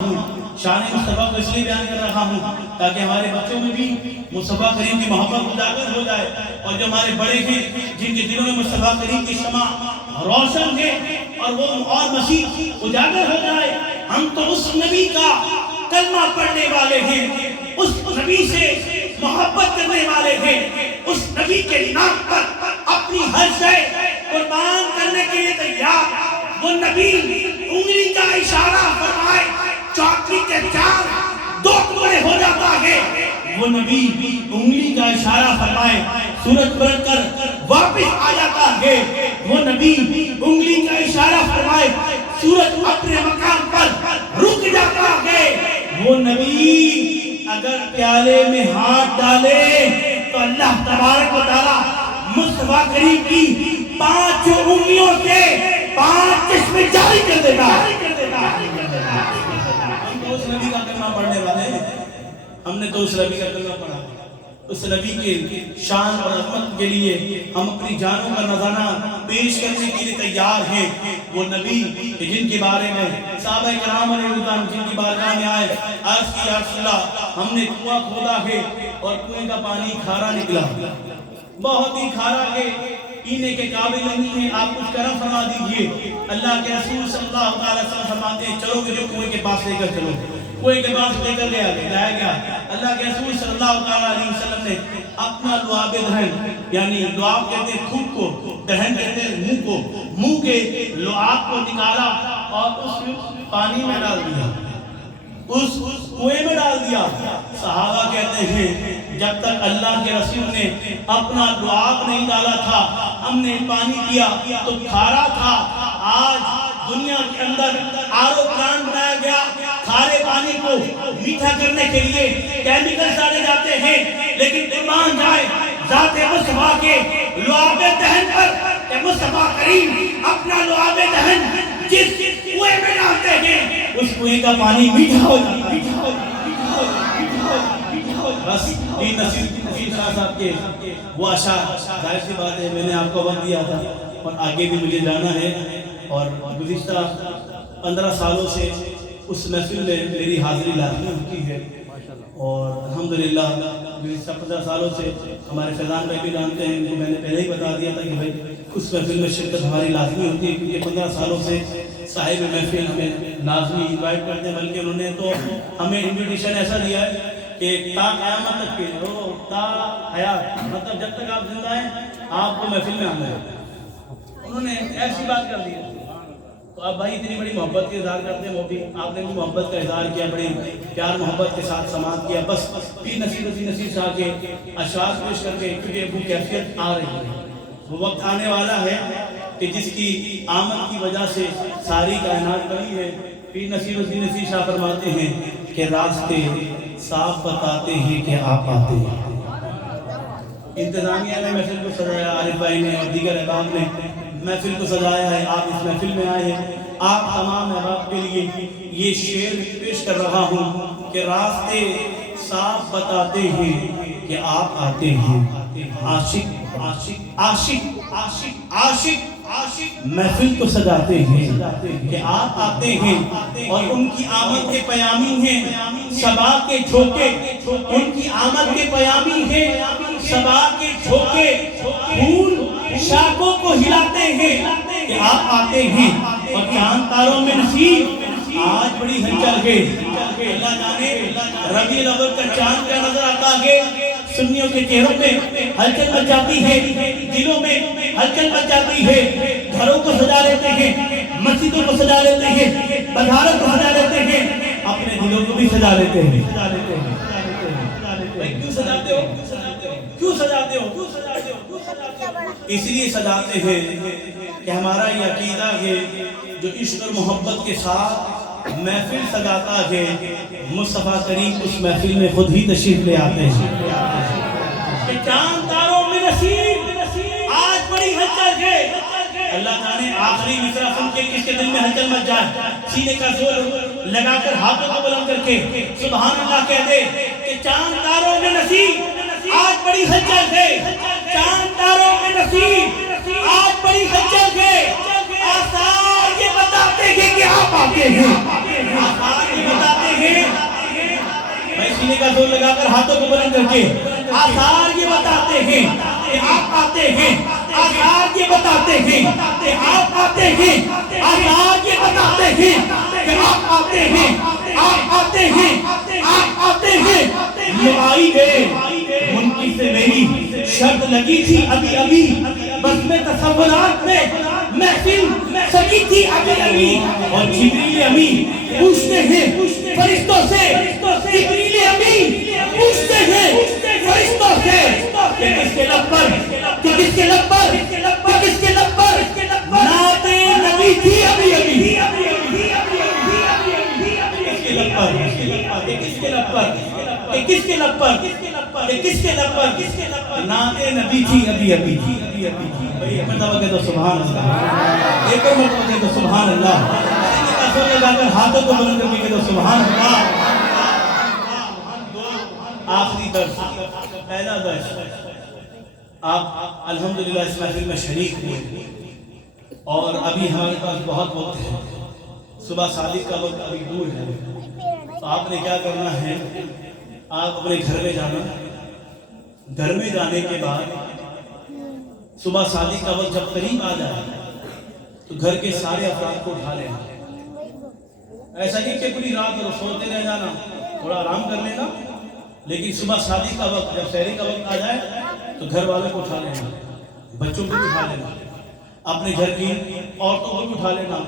شان مصطفیٰ کو اس لیے بیان کر رہا ہوں تاکہ ہمارے بچوں میں بھی مصطفیٰ کریم کی محبت اجاگر ہو جائے، اور جو ہمارے بڑے ہیں جن کے دلوں میں مصطفیٰ کریم کی شمع روشن ہے اور وہ اور مسیح اجاگر ہو جائے۔ ہم تو اس نبی کا کلمہ پڑھنے والے ہیں، اس نبی سے محبت کرنے والے ہیں، اس نبی کے نام پر اپنی ہر شے قربان کرنے کے لیے تیار۔ وہ نبی انگلی کا اشارہ فرمائے چاقی کے چار دو ٹکڑے ہو جاتا ہے، وہ نبی انگلی کا اشارہ فرمائے سورج پلٹ کر واپس آ جاتا ہے، وہ نبی انگلی کا اشارہ فرمائے سورج اپنے مقام پر رک جاتا ہے، وہ نبی اگر پیالے میں ہاتھ ڈالے تو اللہ تبارک و تعالیٰ مصطفیٰ کریم کی 5 انگلیوں سے 5 چشمے جاری کر دیتا ہے۔ ہم تو اس نبی کا کلمہ پڑھنے والے ہیں، ہم نے تو اس نبی کا کلمہ پڑھا، اس نبی کے شان اور عظمت کے لیے ہم اپنی جانوں کا نذرانہ پیش کرنے کے لیے تیار ہیں۔ وہ نبی جن کے بارے میں صحابہ کرام علیہ رضوان جن کی بارگاہ میں آئے، عرض کی یا رسول اللہ ہم نے کنواں کھودا ہے اور کنویں کا پانی کھارا نکلا، بہت ہی کھارا ہے، پینے کے قابل نہیں ہے، آپ کچھ کرم فرما دیجئے۔ اللہ کے رسول صلی اللہ علیہ وسلم فرماتے ہیں چلو کہ جو کنویں کے پاس لے کر چلو، کنویں کے پاس لے کر لایا گیا۔ اللہ کے رسول صلی اللہ علیہ وسلم نے اپنا لعاب دہن، یعنی لعاب کہتے ہیں تھوک کو، دہن کہتے ہیں منہ کو، منہ کے لعاب کو نکالا اور اس پانی میں ڈال دیا، اس کنویں میں ڈال دیا۔ صحابہ کہتے ہیں جب تک اللہ کے رسول نے اپنا لعاب نہیں ڈالا تھا ہم نے پانی پیا تو کھارا تھا۔ آج دنیا کے اندر آر او پلانٹ بنایا گیا، کھارے پانی کو میٹھا کرنے کے لیے کیمیکل ڈالے جاتے ہیں، لیکن قربان جائے ذات مصطفیٰ کے لعاب دہن پر کہ مصطفیٰ کریم اپنا لعاب دہن جس کنویں میں ڈالتے ہیں اس کنویں کا پانی میٹھا ہو جاتا ہے۔ بس نصیر شاہ صاحب کے وہ اشعار، ظاہر سی بات ہے میں نے آپ کو وقت دیا تھا اور آگے بھی مجھے جانا ہے، اور گزشتہ 15 سالوں سے اس محفل میں میری حاضری لازمی ہوتی ہے، اور الحمدللہ گزشتہ 15 سالوں سے ہمارے فیضان بھائی بھی جانتے ہیں، ان کو میں نے پہلے ہی بتا دیا تھا کہ بھائی اس محفل میں شرکت ہماری لازمی ہوتی ہے، کیونکہ 15 سالوں سے صاحب محفل ہمیں لازمی انوائٹ کرتے ہیں، بلکہ انہوں نے تو ہمیں انویٹیشن ایسا دیا ہے کہ تا قیامت تک کے ہو، تا حیات، مطلب جب تک آپ زندہ ہیں آپ کو محفل میں آنا ہے، انہوں نے ایسی بات کر دی۔ تو اب بھائی اتنی بڑی محبت کے اظہار کرتے ہیں، وہ بھی آپ نے بھی محبت کا اظہار کیا، بڑی پیار محبت کے ساتھ سماعت کیا، بس پیر نصیر شاہ کے اشعار پیش کر کے، کیونکہ وہ کیفیت آ رہی ہے، وہ وقت آنے والا ہے کہ جس کی آمد کی وجہ سے ساری کائنات بنی ہے۔ پیر نصیر شاہ فرماتے ہیں کہ راستے صاف بتاتے ہیں کہ آپ آتے ہیں۔ انتظامیہ نے محفل کو سجایا، عارف بھائی نے اور دیگر احباب نے محفل کو سجایا ہے، آپ اس محفل میں آئے ہیں، آپ تمام احباب کے لیے یہ شعر پیش کر رہا ہوں کہ راستے صاف بتاتے ہیں کہ آپ آتے ہیں، عاشق عاشق عاشق عاشق عاشق عاشق محفل کو سجاتے ہیں کہ آپ آتے ہیں، اور ان کی آمد کے پیامی ہیں صبا کے جھونکے، ان کی آمد کے پیامی ہیں صبا کے جھونکے، پھول شاخوں کو ہلاتے ہیں کہ آپ آتے ہیں، اور چاند تاروں میں نصیب آج بڑی ہلچل ہے، اللہ جانے ربیع الاول کا چاند کا نظر آتا ہے، سنیوں کے چہروں میں ہلچل مچ جاتی ہے، دلوں میں ہلچل مچ جاتی ہے، گھروں کو سجا لیتے ہیں، مسجدوں کو سجا لیتے ہیں، بازاروں کو سجا لیتے ہیں، اپنے دلوں کو بھی سجا لیتے ہیں۔ کیوں سجاتے ہو؟ کیوں سجاتے ہو؟ اس لیے سجاتے ہیں کہ ہمارا یہ عقیدہ ہے جو عشق اور محبت کے ساتھ محفل سجاتا ہے، مصطفیٰ کریم اس محفل میں خود ہی تشریف لے آتے ہیں کہ چاند تاروں میں نصیب آج بڑی ہلچل ہے۔ اللہ جانے آخری مصرع سن کے کس کے دل میں ہلچل مچ جائے، سینے کا زور لگا کر ہاتھوں کو بلند کر کے سبحان اللہ کہہ دے کہ چاند تاروں میں نصیب آج بڑی ہلچل ہے، چاند تاروں میں نصیب آج بڑی ہلچل ہے، آثار یہ بتا بتاتے ہیں کہ آپ آتے ہیں، آثار یہ بتاتے ہیں، میں سینے کا زور لگا کر ہاتھوں کو بلند کر کے، آثار یہ بتاتے ہیں کہ آپ آتے ہیں، آثار یہ بتاتے ہیں کہ آپ آتے ہیں، آثار یہ بتاتے ہیں کہ آپ آتے ہیں، آپ آتے ہیں، آپ آتے ہیں، یہ آئی گئے منکی سے میری شرط لگی تھی ابھی ابھی، بس میں تصورات میں محفل سکی تھی ابھی ابھی، اور جبریل امین پوچھتے ہیں فرشتوں سے، جبریل امین پوچھتے ہیں فرشتوں سے کہ کس کے لب پر، کہ کس کے لب پر، کہ کس کے لب پر نعت نبی تھی ابھی ابھی، کس کے لب پر، کس کے لب پر، کس کے لب پر، کس کے لب پر نعت نبی تھی ابھی ابھی، بھئی ایک مرتبہ کہہ دو سبحان اللہ، ایک اور مرتبہ کہہ دو سبحان اللہ، لگا کر ہاتھوں کو بلند کر کے کہہ دو سبحان اللہ۔ آخری درس، پہلا درس، آپ الحمدللہ اس محفل میں شریک ہوئے اور ابھی ہمارے پاس بہت وقت ہے، صبح صادق کا وقت ابھی دور ہے، تو آپ نے کیا کرنا ہے، آپ اپنے گھر میں جانا، گھر میں جانے کے بعد صبح صادق کا وقت جب قریب آ جائے تو گھر کے سارے افراد کو اٹھا لینا، ایسا نہیں کہ پوری رات اور سوتے رہ جانا، تھوڑا آرام کر لینا، لیکن صبح شادی کا وقت جب سحری کا وقت آ جائے تو گھر والوں کو اٹھا لینا، بچوں کو بھی اٹھا لینا، اپنے گھر کی عورتوں کو بھی اٹھا لینا،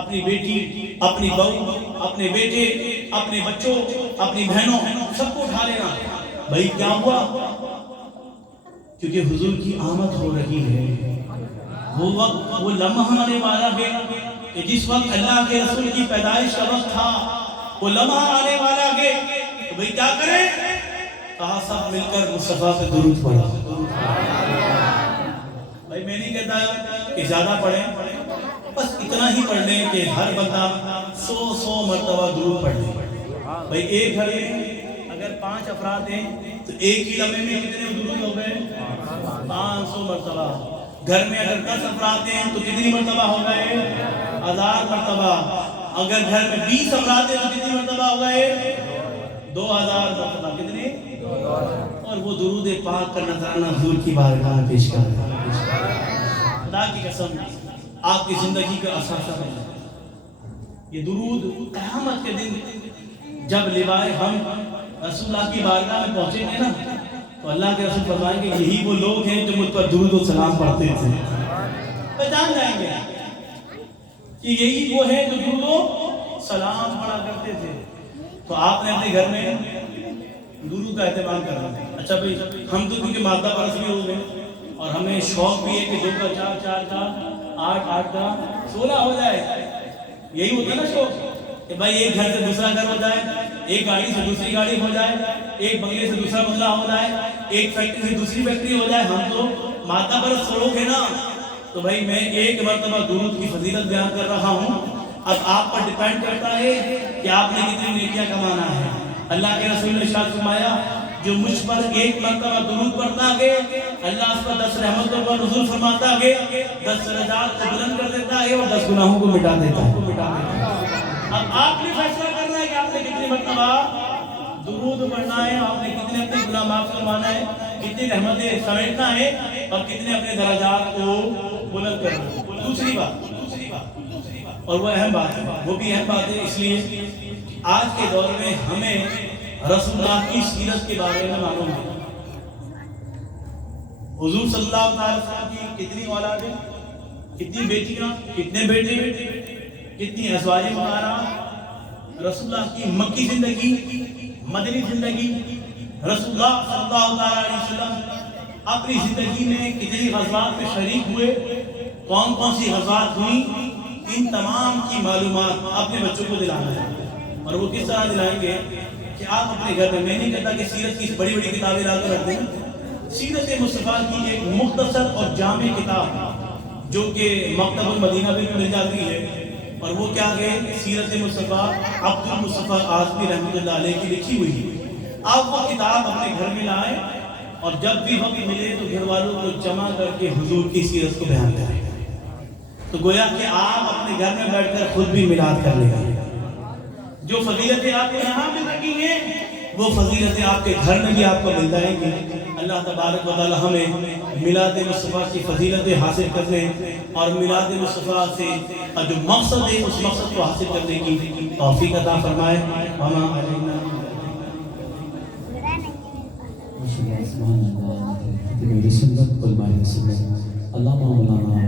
اپنی بیٹی، اپنی بہو، اپنے بیٹے، اپنے بچوں، اپنی بہنوں، سب کو اٹھا لینا۔ بھائی کیا ہوا؟ کیونکہ حضور کی آمد ہو رہی ہے، وہ وقت، وہ لمحہ آنے والا ہے کہ جس وقت اللہ کے رسول کی پیدائش کا وقت تھا، وہ لمحہ آنے والا ہے، تو بھئی کیا کریں؟ کہا سب مل کر مصطفیٰ پہ درود پڑھا۔ بھئی میں نہیں کہتا کہ زیادہ پڑھیں، بس اتنا ہی پڑھ لیں کہ ہر بندہ 100 مرتبہ درود پڑھ لیں۔ بھئی ایک گھر میں اگر 5 افراد ہیں تو ایک ہی لمحے میں کتنے درود ہو گئے؟ 500 مرتبہ۔ گھر میں اگر 10 افراد ہیں تو کتنی مرتبہ ہو گئے؟ 1000 مرتبہ۔ اگر گھر میں 20 افراد ہیں تو کتنی مرتبہ ہو گئے؟ 2000 مرتبہ۔ کتنے؟ اور وہ درود پاک کا نذرانہ حضور کی بارگاہ میں پیش کر رہے ہیں۔ خدا کی قسم آپ کی زندگی کا اثاثہ ہے یہ درود۔ قیامت کے دن جب لوائے ہم رسول اللہ کی بارگاہ میں پہنچیں گے نا تو اللہ کے رسول فرمائیں گے یہی وہ لوگ ہیں جو مجھ پر درود و سلام پڑھتے تھے۔ پہچان جائیں گے کہ یہی وہ ہیں جو درود و سلام پڑھا کرتے تھے۔ تو آپ نے اپنے گھر میں درود کا اہتمام کرنا۔ اچھا بھئی ہم تو کیونکہ مادہ پرست بھی ہو گئے اور ہمیں شوق بھی ہے کہ 2 کا 4 4 کا 8 8 کا 16 ہو جائے، یہی ہوتا نا شوق کہ بھائی ایک گھر سے دوسرا گھر ہو جائے، ایک گاڑی سے دوسری گاڑی ہو جائے، ایک بنگلے سے دوسرا بنگلہ ہو جائے، ایک فیکٹری سے دوسری فیکٹری ہو جائے۔ ہم تو مادہ پرست لوگ ہیں نا، تو بھائی میں ایک مرتبہ درود کی فضیلت بیان کر رہا ہوں، اب آپ پر ڈیپینڈ کرتا ہے کہ آپ نے کتنی نیکیاں کمانا ہے۔ اللہ کے رسول نے ارشاد فرمایا جو مجھ پر ایک مرتبہ درود پڑھتا ہے اللہ اس پر 10 رحمتوں کا نزول فرماتا ہے، 10 درجات کو بلند کر دیتا ہے اور 10 گناہوں کو مٹا دیتا ہے۔ اب آپ نے فیصلہ کرنا ہے کہ آپ نے کتنی مرتبہ درود پڑھنا ہے، آپ نے کتنے اپنے گناہ معاف کروانا ہے، کتنی رحمتیں سمیٹنا ہے اور کتنے اپنے درجات کو بلند کرنا ہے۔ دوسری بات اور وہ اہم بات ہے، وہ بھی اہم بات ہے، اس لیے آج کے دور میں ہمیں رسول اللہ کی سیرت کے بارے میں معلوم ہے۔ حضور صلی اللہ علیہ وسلم کی کتنی اولادیں، کتنی بیٹیاں، کتنے بیٹے، کتنی ازواج مطہرات، رسول اللہ کی مکی زندگی، مدنی زندگی، رسول اللہ صلی اللہ علیہ وسلم اپنی زندگی میں کتنی غزوات میں شریک ہوئے، کون کون سی غزوات ہوئیں، ان تمام کی معلومات اپنے بچوں کو دلانا ہے۔ اور وہ کس طرح دلائیں گے کہ آپ اپنے گھر میں نہیں کہتا کہ سیرت کی بڑی بڑی کتابیں لا کر رکھ دیں، سیرت مصطفیٰ کی ایک مختصر اور جامع کتاب جو کہ مکتب المدینہ میں مل جاتی ہے، اور وہ کیا ہے سیرت مصطفیٰ عبد المصطفیٰ اعظمی رحمۃ اللہ علیہ کی لکھی ہوئی ہے۔ آپ وہ کتاب اپنے گھر میں لائیں اور جب بھی وقت ملے تو گھر والوں کو جمع کر کے حضور کی سیرت کو بیان کریں۔ تو گویا کہ آپ اپنے گھر میں بیٹھ کر خود بھی میلاد کر لیں. جو فضیلتیں آپ کو یہاں مل رہی ہیں وہ فضیلتیں آپ کے گھر میں بھی آپ کو مل جائیں گی. اللہ تبارک و تعالی ہمیں میلاد مصطفیٰ کی فضیلتیں حاصل کرنے اور میلاد مصطفیٰ سے جو مقصد ہے اس مقصد کو حاصل کرنے کی توفیق عطا فرمائے. وما علینا علامہ مولانا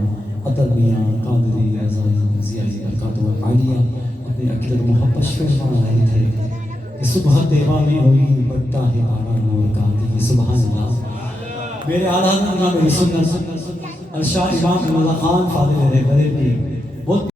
عطر میاں قادری رضائی ضیائی القادر عالیہ اپنے عقیدت محبت فرما رہے تھے کہ صبح دیوالی ہوئی بڑھتا ہے آنا نور کا. سبحان اللہ. میرے اعلیٰ حضرت امام سنت الشاہ امام رضا خان فاضل رہبری کی